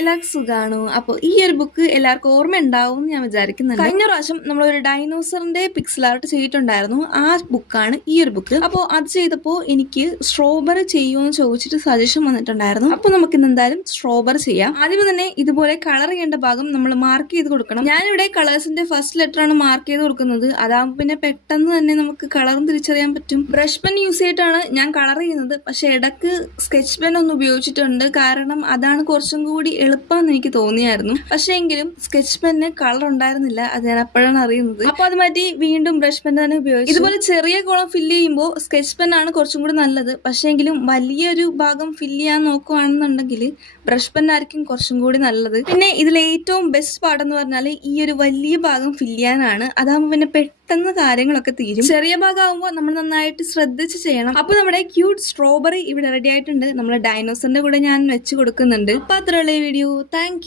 എല്ലാവർക്കും സുഖാണോ? അപ്പോൾ ഈ ഒരു ബുക്ക് എല്ലാവർക്കും ഓർമ്മ ഉണ്ടാവും എന്ന് ഞാൻ വിചാരിക്കുന്നുണ്ട്. കഴിഞ്ഞ പ്രാവശ്യം നമ്മളൊരു ഡൈനോസറിന്റെ പിക്സൽ ആർട്ട് ചെയ്തിട്ടുണ്ടായിരുന്നു. ആ ബുക്കാണ് ഈ ഒരു ബുക്ക്. അപ്പോൾ അത് ചെയ്തപ്പോൾ എനിക്ക് സ്ട്രോബെറി ചെയ്യുമെന്ന് ചോദിച്ചിട്ട് സജഷൻ വന്നിട്ടുണ്ടായിരുന്നു. അപ്പോൾ നമുക്ക് ഇന്ന് എന്തായാലും സ്ട്രോബെറി ചെയ്യാം. ആദ്യം തന്നെ ഇതുപോലെ കളർ ചെയ്യേണ്ട ഭാഗം നമ്മൾ മാർക്ക് ചെയ്ത് കൊടുക്കണം. ഞാനിവിടെ കളേഴ്സിന്റെ ഫസ്റ്റ് ലെറ്റർ ആണ് മാർക്ക് ചെയ്ത് കൊടുക്കുന്നത്. അതാകുമ്പോൾ പിന്നെ പെട്ടെന്ന് തന്നെ നമുക്ക് കളറും തിരിച്ചറിയാൻ പറ്റും. ബ്രഷ് പെൻ യൂസ് ചെയ്തിട്ടാണ് ഞാൻ കളർ ചെയ്യുന്നത്. പക്ഷെ ഇടക്ക് സ്കെച്ച് പെൻ ഒന്ന് ഉപയോഗിച്ചിട്ടുണ്ട്. കാരണം അതാണ് കുറച്ചും കൂടി എളുപ്പമെന്ന് എനിക്ക് തോന്നിയായിരുന്നു. പക്ഷെ എങ്കിലും സ്കെച്ച് പെന്നിന് കളർ ഉണ്ടായിരുന്നില്ല. അത് ഞാൻ അപ്പോഴാണ് അറിയുന്നത്. അപ്പൊ അത് മാറ്റി വീണ്ടും ബ്രഷ് പെൻ തന്നെ ഉപയോഗിച്ചു. ഇതുപോലെ ചെറിയ കോളം ഫില്ല് ചെയ്യുമ്പോൾ സ്കെച്ച് പെൻ ആണ് കുറച്ചും കൂടി നല്ലത്. പക്ഷെ എങ്കിലും വലിയൊരു ഭാഗം ഫില്ല് ചെയ്യാൻ നോക്കുകയാണെന്നുണ്ടെങ്കിൽ ബ്രഷ് പെൻ ആയിരിക്കും കുറച്ചും കൂടി നല്ലത്. പിന്നെ ഇതിൽ ഏറ്റവും ബെസ്റ്റ് പാടെന്ന് പറഞ്ഞാൽ ഈ ഒരു വലിയ ഭാഗം ഫില്ല് ചെയ്യാനാണ്. അതാകുമ്പോൾ പിന്നെ പെട്ടെന്ന് കാര്യങ്ങളൊക്കെ തീരും. ചെറിയ ഭാഗമാകുമ്പോൾ നമ്മൾ നന്നായിട്ട് ശ്രദ്ധിച്ച് ചെയ്യണം. അപ്പൊ നമ്മുടെ ക്യൂട്ട് സ്ട്രോബെറി ഇവിടെ റെഡി ആയിട്ടുണ്ട്. നമ്മുടെ ഡൈനോസറിന്റെ കൂടെ ഞാൻ വെച്ച് കൊടുക്കുന്നുണ്ട്. അപ്പൊ അത്രയുള്ള വീഡിയോ. താങ്ക്